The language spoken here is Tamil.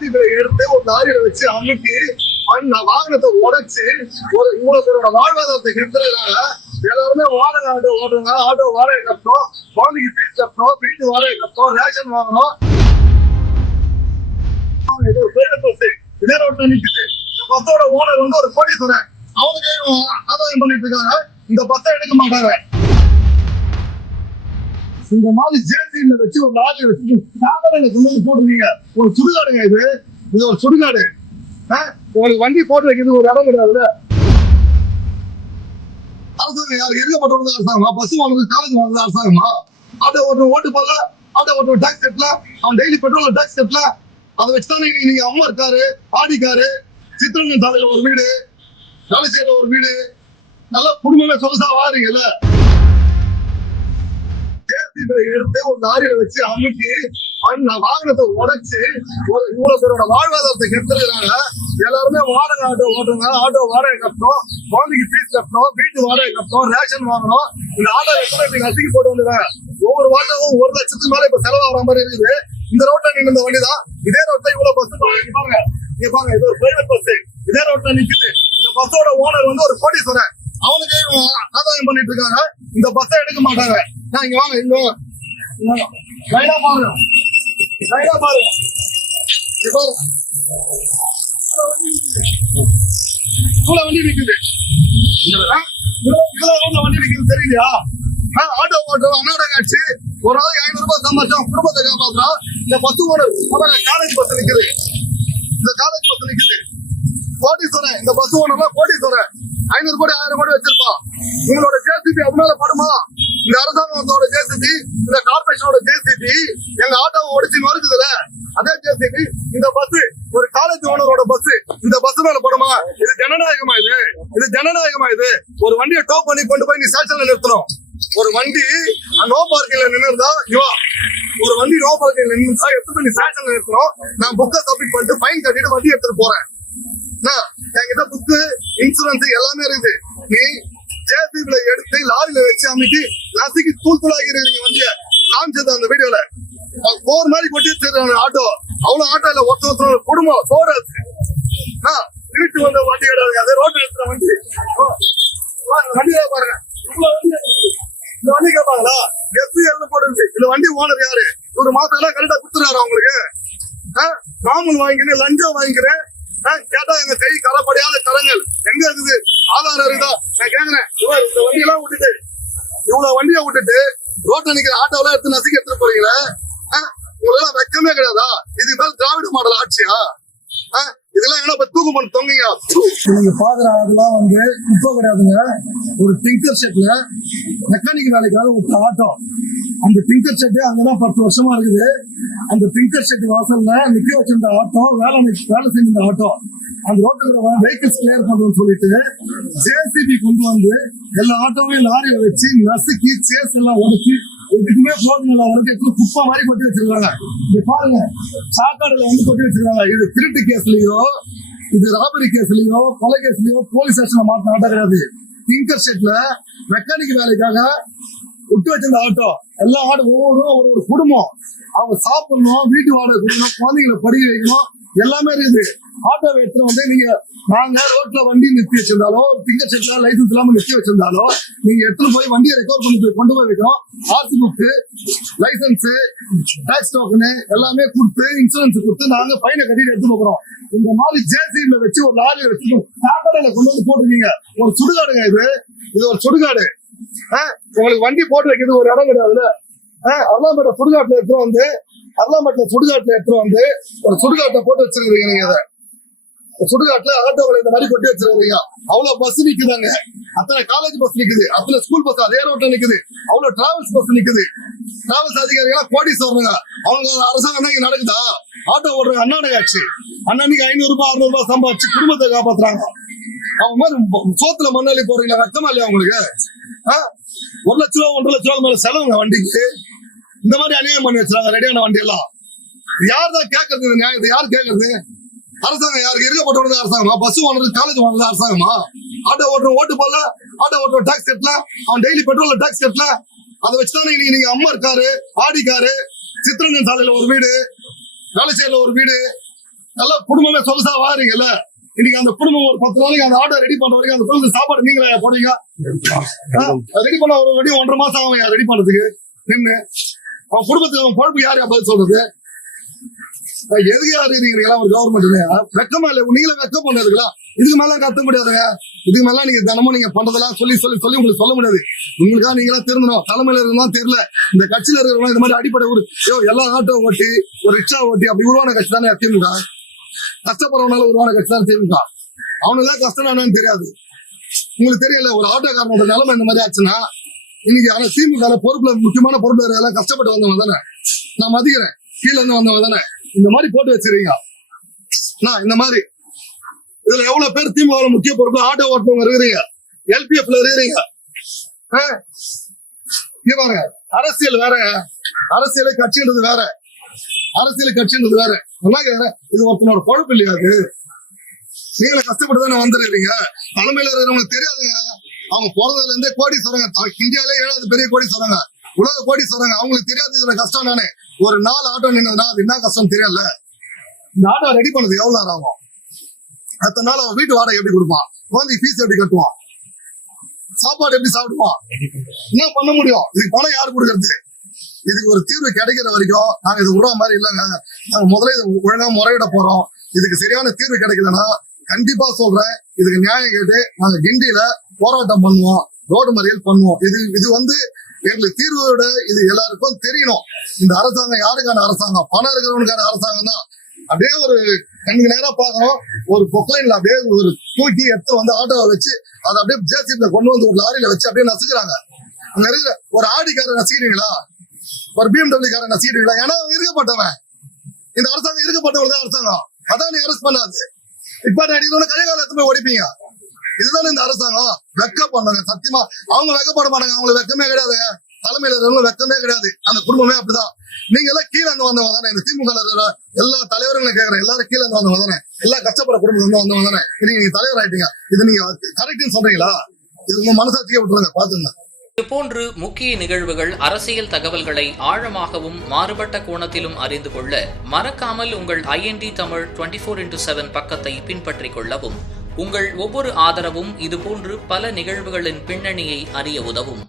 ஜேசிபி எடுத்து ஒரு லாரியில வச்சு அமுக்கி அந்த வாகனத்தை உடைச்சு ஒரு இவ்வளவு பேரோட வாழ்வாதாரத்தை கெடுத்துறதுனால எல்லாருமே வாடகை ஆட்டோ ஓட்டுறாங்க. ஆட்டோ வாடகை கட்டணும், குழந்தைக்கு ஃபீஸ் கட்டணும், வீட்டு வாடகை கட்டணும், ரேஷன் வாங்கணும். இதே ரோட்ல நிக்குது. பஸ்ஸோட ஓனர் வந்து ஒரு கோடீஸ்வரன், அவனுக்கு ஆதாயம் பண்ணிட்டு இருக்காங்க. இந்த பஸ்ஸை எடுக்க மாட்டாங்க. இந்த மாதிரி ஜேசிபில வச்சு ஒரு லாரி வச்சு போட்டுருக்கீங்க. ஒரு சுடுகாடுங்க இது. இது ஒரு சுடுகாடு. உங்களுக்கு வண்டி போட்டு வைக்கிறது ஒரு இடம் கிடையாது. அரசாங்கம் யாருக்கு இருக்கப்பட்டது அரசாங்கமா? பஸ் வாங்குறது, காலேஜ் வாங்குறது அரசாங்கமா? ஆட்டோ ஓட்டு ஓட்டு போல, ஆட்டோ ஓட்டு டாக்ஸ் கட்டல, அவன் டெய்லி பெட்ரோல் டாக்ஸ் கட்டல. அதை வச்சுதான் நீங்க அம்மா இருக்காரு, ஆடி காரு, சித்திரங்கன் சாலையில ஒரு வீடு, வேலைச்சேரியில ஒரு வீடு, நல்லா குடும்பமே சொகுசா வாரீங்கல்ல. எடுத்து ஒரு லாரியில வச்சு அமுக்கி அந்த வாகனத்தை உடைச்சு ஒரு இவ்வளவு பேரோட வாழ்வாதாரத்தை கெடுத்துறதுனால எல்லாருமே வாடகை ஆட்டோ ஓட்டுறாங்க. ஆட்டோ வாடகை கட்டணும், குழந்தைக்கு ஃபீஸ் கட்டணும், வீட்டு வாடகை கட்டணும், ரேஷன் வாங்கணும். இந்த ஆட்டோ எப்படி நசுக்கி போட்டு வந்துடுறாங்க. ஒவ்வொரு ஆட்டோவும் 1 லட்சத்துக்கு மேல இப்ப செலவாகிற மாதிரி இருக்குது. இந்த ரோட்ல நின்று வண்டி தான். இதே ரோட்ல இவ்வளவு பஸ் பாருங்க. இங்க பாருங்க, இது ஒரு பிரைவேட் பஸ். இதே ரோட்ல நிக்குது. இந்த பஸ்ஸோட ஓனர் வந்து ஒரு கோடீஸ்வரன், அவனுக்கு ஆதாயம் பண்ணிட்டு இருக்காங்க. இந்த பஸ்ஸை எடுக்க மாட்டாங்க. இங்க வாங்க, இங்க லைனா பாருங்க, லைனா பாருங்க. இவ்வளவு வண்டி நிக்குது. இவ்வளவு வண்டி நிக்குது தெரியலையா? ஆட்டோ ஓட்டுறோம், அன்னாட காட்சி. ஒரு நாளைக்கு 500 ரூபாய் சம்பாதிச்சோம், குடும்பத்தை காப்பாற்றுறோம். இந்த பஸ் ஓனர் காலேஜ் பஸ் நிக்குது. இந்த காலேஜ் பஸ் நிக்குது. கோடீஸ்வரன், இந்த பஸ் ஓனர்லாம் கோடீஸ்வரன். 500 கோடி 1000 கோடி வச்சிருப்பான். உங்களோட ஜேசிபி அதனால படுமா? இந்த அரசாங்கத்தோட ஜேசிபி, இந்த கார்பரேஷனோட ஜேசிபி எங்க ஆட்டோவை ஒடிச்சு நொறுக்குதுல, அதே ஜேசிபி இந்த பஸ் ஒரு காலேஜ் ஓனரோட பஸ். இந்த பஸ் மேல படுமா? இது ஜனநாயகமா? இது ஜனநாயகமா? இது ஒரு வண்டியை டோ பண்ணி கொண்டு போய் நீ ஸ்டேஷன்ல நிறுத்தணும். ஒரு வண்டி நோ பார்க்கிங்ல நின்னுதா, ஒரு வண்டி நோ பார்க்கிங்ல நின்னுதா எடுத்து போய் நீ ஸ்டேஷன்ல நிறுத்தணும். நான் புக்கை சப்மிட் பண்ணிட்டு ஃபைன் கட்டிட்டு வண்டி எடுத்துட்டு போறேன். என்கிட்ட புக்கு, இன்சூரன்ஸ் எல்லாமே இருக்குது. நீ ஜேசிபில எடுத்து லாரியில வச்சு அமைக்கி நசுக்கி தூள் தூளாகிறீங்க வண்டிய. காமிச்சது அந்த வீடியோல போர் மாதிரி கொட்டி வச்சிருக்காங்க ஆட்டோ. அவ்வளவு ஆட்டோ இல்ல, ஒருத்தர் குடும்பம் சோறு திருட்டு வந்த வண்டி கிடையாது. அதே ரோட்ல எடுத்துற வண்டி. வண்டியில பாருங்க, இந்த வண்டி கேட்பாங்களா? எஸ்பிஎல் போடுது. இந்த வண்டி ஓனர் யாரு? ஒரு மாசம் எல்லாம் கரெக்டா குடுத்துறாரு அவங்களுக்கு. மாமூல் வாங்கிக்கிறேன், லஞ்சம் வாங்கிக்கிறேன். கேட்டா எங்க கை கரப்படையாத கரங்கள் எங்க இருக்குது? ஆதாரம் இருக்குதா? நான் கேக்குறேன். இந்த வண்டியெல்லாம் விட்டுட்டு, இவ்வளவு வண்டியை விட்டுட்டு ரோட்ல நிக்கிற ஆட்டோலாம் எடுத்து நசுக்கி எடுத்துட்டு போறீங்களே, உங்களுக்கு வெக்கமே கிடையாதா? இதுக்கு மேல திராவிட மாடல் ஆட்சியா? இதெல்லாம் என்ன தூக்கு பண்ண தொங்குங்க. நீங்க பாக்குற அதெல்லாம் வந்து குப்பை கிடையாதுங்க. ஒரு டிங்கர் ஷெட்ல மெக்கானிக் வேலைக்காக ஒரு ஆட்டோ. அந்த டிங்கர் ஷெட் அங்கதான் 10 வருஷமா இருக்குது. அந்த டிங்கர் ஷெட் வாசல்ல நிக்க வச்சிருந்த ஆட்டோ, வேலை செஞ்சிருந்த ஆட்டோ. அந்த ரோட்ல வெஹிக்கிள்ஸ் கிளியர் பண்றோம்னு சொல்லிட்டு ஜேசிபி கொண்டு வந்து எல்லா ஆட்டோவையும் லாரியை வச்சு நசுக்கி சேஸ் எல்லாம் உடச்சி எதுக்குமே போகல வரைக்கும் குப்பை மாதிரி கொட்டி வச்சிருக்காங்க. இங்க பாருங்க, சாக்காடுல வந்து கொட்டி வச்சிருக்காங்க. இது திருட்டு கேஸ்லயோ, இது ராபரி கேஸ்லயோ, கொலை கேஸ்லயோ போலீஸ் ஸ்டேஷன்ல மாட்டின ஆட்டோ கிடையாது. டிங்கர் ஷெட்ல மெக்கானிக் வேலைக்காக விட்டு வச்சிருந்த ஆட்டோ. எல்லா ஆட்டோ ஒவ்வொருவரும் ஒரு குடும்பம். அவங்க சாப்பிடணும், வீட்டு வாடகை கொடுக்கணும், குழந்தைங்களை படிக்க வைக்கணும், எல்லாமே இருக்குது. ஆட்டோவை எடுத்துட்டு வந்து நீங்க நாங்க ரோட்ல வண்டி நிறுத்தி வச்சிருந்தாலோ, டிங்கர் ஷெட்ல லைசன்ஸ் இல்லாம நிறுத்தி வச்சிருந்தாலோ, நீங்க எடுத்துட்டு போய் வண்டியை ரெக்கவர் பண்ணி கொண்டு போய் வைக்கணும். RC book, licence, tax token எல்லாமே கொடுத்து, இன்சூரன்ஸ் கொடுத்து நாங்க ஃபைனை கட்டிட்டு எடுத்து போறோம். இந்த மாதிரி ஜேசிபில வச்சு ஒரு லாரியை வச்சு சாப்பாடுல கொண்டு வந்து போட்டுருக்கீங்க. ஒரு சுடுகாடுங்க இது. இது ஒரு சுடுகாடு. உங்களுக்கு வண்டி போட்டு வைக்கிறது ஒரு இடம் கிடையாதுல. அருளாம்பேட்டை சுடுகாட்டுல எடுத்துட்டு வந்து, அருளாம்பேட்டை சுடுகாட்டுல எடுத்துட்டு வந்து ஒரு சுடுகாட்டை போட்டு வச்சிருக்கீங்க. நீங்க அதை சுடுகாட்டுல ஆட்டோவில் இந்த மாதிரி கொட்டி வச்சிருக்கீங்க. அவ்வளவு பஸ் நிக்குதாங்க. அத்தனை காலேஜ் பஸ் நிக்குது, அத்தனை ஸ்கூல் பஸ் அதே ரோட்ல நிக்குது, அவ்வளவு டிராவல்ஸ் பஸ் நிக்குது. டிராவல்ஸ் அதிகாரிகள் கோடீஸ்வரங்க. அவங்க அரசாங்கம் இங்க நடக்குதா? ஆட்டோ ஓடுற அண்ணாட காட்சி. அண்ணனுக்கு 500 ரூபாய் 600 ரூபாய் சம்பாதிச்சு குடும்பத்தை காப்பாத்துறாங்க. அவங்க மாதிரி சோத்துல மண்ணாளி போறீங்களா? வெக்கமா இல்லையா உங்களுக்கு? 1 லட்ச ரூபா 1.5 லட்ச ரூபா மேல செலவுங்க வண்டிக்கு. இந்த மாதிரி அநியாயம் பண்ணி வச்சிருக்காங்க ரெடியான வண்டி எல்லாம். யார் தான் கேட்கறது? நியாயத்தை யார் கேட்கறது? அரசாங்கம் யாருக்கு இருக்கப்பட்டது? அரசாங்கமா? பஸ் ஓனரு, காலேஜ் ஓனரு அரசாங்கமா? ஆட்டோ ஓட்டுற ஓட்டு போல, ஆட்டோ ஓட்டுற டாக்ஸ் கட்டல, அவன் டெய்லி பெட்ரோல் டாக்ஸ் கட்டல. அதை வச்சுதானே நீங்க அம்மா இருக்காரு, ஆடி காரு, சித்திரங்கன் சாலையில ஒரு வீடு, வேலைச்சேரியில ஒரு வீடு, நல்லா குடும்பமே சொகுசா வாரீங்கல்ல, இன்னைக்கு அந்த குடும்பம் ஒரு 10 நாளைக்கு அந்த ஆட்டோ ரெடி பண்ற வரைக்கும் அந்த குடும்பத்துக்கு சாப்பாடு நீங்களே போடுவீங்க? ரெடி பண்ண ஒரு ரெடி 1.5 மாசம் ஆகும் ரெடி பண்றதுக்கு. நின்று அவன் குடும்பத்துக்கு அவன் பொழப்பு யாரையா பதில் சொல்றது? எதுக்கு யாரு இருக்கீங்களா ஒரு கவர்மெண்ட்? வெக்கமா இல்ல? நீங்களே வெக்கம் பண்ணதுங்களா? இதுக்கு மேல கத்த முடியாதுங்க. இதுக்கு மேல நீங்க தினமும் நீங்க பண்றதெல்லாம் சொல்லி உங்களுக்கு சொல்ல முடியாது. உங்களுக்கா நீங்களா திருந்தணும். தலைமையில இருந்தா தெரியல, இந்த கட்சியில இருக்கிறவங்க இந்த மாதிரி அடிப்படை எல்லா ஆட்டோ ஓட்டி ஒரு ரிக்ஷா ஓட்டி அப்படி உருவான கட்சி தானே திமுக. கஷ்டப்படுறவனால உருவான கட்சி தானே திமுக. அவனுதான் கஷ்டம் என்னன்னு தெரியாது. உங்களுக்கு தெரியல, ஒரு ஆட்டோக்காரனோட நிலைமை இந்த மாதிரி ஆச்சுன்னா இன்னைக்கு ஆனா திமுக பொறுப்புல முக்கியமான பொறுப்புல எல்லாம் கஷ்டப்பட்டு வந்தவங்க தானே. நான் மதிக்கிறேன், கீழ இருந்து வந்தவங்க தானே. இந்த மாதிரி போட்டு வச்சிருக்கீங்க. இந்த மாதிரி இதுல எவ்வளவு பேர் திமுக முக்கிய பொறுப்பு ஆட்டோ ஓட்டுறவங்க இருக்கிறீங்க, LPFல இருக்கிறீங்க. பாருங்க, அரசியல் வேற, அரசியல் கட்சின்றது வேற, அரசியல் கட்சின்றது வேற. இது ஒருத்தனோட பொழப்பு இல்லையா? அது நீங்கள கஷ்டப்பட்டு தானே வந்துருக்கீங்க. தலைமையில இருக்கிறவங்களுக்கு தெரியாதுங்க. அவங்க போறதுல இருந்தே கோடி சொல்றாங்க. இந்தியாவிலே 7வது பெரிய கோடி சொல்றாங்க, உலக கோடி சொல்றாங்க. அவங்களுக்கு தெரியாது இதுல கஷ்டம் நானே. ஒரு 4 ஆட்டோ நின்னதுன்னா அது என்ன கஷ்டம் தெரியல. இந்த ஆட்டோ ரெடி பண்ணது எவ்வளவு நேரம் ஆகும்? அத்தனை நாள் அவன் வீட்டு வாடகை எப்படி கொடுப்பான்? குழந்தைக்கு ஃபீஸ் எப்படி கட்டுவான்? சாப்பாடு எப்படி சாப்பிடுவான்? என்ன பண்ண முடியும்? இதுக்கு பணம் யாரு கொடுக்கறது? இதுக்கு ஒரு தீர்வு கிடைக்கிற வரைக்கும் நாங்க இது விடுற மாதிரி இல்லைங்க. நாங்க முதல்ல இது ஒழுங்கா முறையிட போறோம். இதுக்கு சரியான தீர்வு கிடைக்கலன்னா கண்டிப்பா சொல்றேன், இதுக்கு நியாயம் கேட்டு நாங்க கிண்டியில போராட்டம் பண்ணுவோம், ரோடு மறியல் பண்ணுவோம். இது எங்களுக்கு தீர்வோட இது எல்லாருக்கும் தெரியணும். இந்த அரசாங்கம் யாருக்கான அரசாங்கம்? பணம் இருக்கிறவனுக்கான அரசாங்கம் தான். அப்படியே ஒரு கண்ணுக்கு நேரா பார்க்கணும். ஒரு பொக்லைன்ல அப்படியே ஒரு தூக்கி எடுத்து வந்து ஆட்டோவை வச்சு அதை அப்படியே ஜேசிபில கொண்டு வந்து ஒரு லாரியில வச்சு அப்படியே நசுக்கிறாங்க. அங்க இருக்கிற ஒரு ஆடி காரை நசுக்கிறீங்களா? ஒரு BMW காரை நசுக்கிறீங்களா? ஏன்னா இருக்கப்பட்டவன், இந்த அரசாங்கம் இருக்கப்பட்டவங்க தான் அரசாங்கம். அதான் நீ அரெஸ்ட் பண்ணாது. இப்ப அடிக்கணும் கையை கால எடுத்து போய் ஒடிப்பீங்க. இதுதானே இந்த அரசாங்கம். வெக்க பண்ணாங்க சத்தியமா. அவங்க வெக்கப்பட மாட்டாங்க, அவங்களுக்கு வெக்கமே கிடையாது. தலைமையில இருக்கிறவங்களும் வெக்கமே கிடையாது. அந்த குடும்பமே அப்படிதான். நீங்க எல்லாம் கீழே இருந்து வந்தவங்க தானே. இந்த திமுக எல்லா தலைவர்களும் கேட்கறேன், எல்லாரும் கீழே இருந்து வந்தவங்க தானே. எல்லா கஷ்டப்பட குடும்பம் வந்தவங்க தானே. நீங்க தலைவர் ஆயிட்டீங்க. இது நீங்க கரெக்ட்னு சொல்றீங்களா? இது உங்க மனசாட்சியே விட்டுருங்க, பாத்துங்க. இதுபோன்று முக்கிய நிகழ்வுகள், அரசியல் தகவல்களை ஆழமாகவும் மாறுபட்ட கோணத்திலும் அறிந்து கொள்ள மறக்காமல் உங்கள் IND தமிழ் 24/7 பக்கத்தை பின்பற்றிக் கொள்ளவும். உங்கள் ஒவ்வொரு ஆதரவும் இதுபோன்று பல நிகழ்வுகளின் பின்னணியை அறிய உதவும்.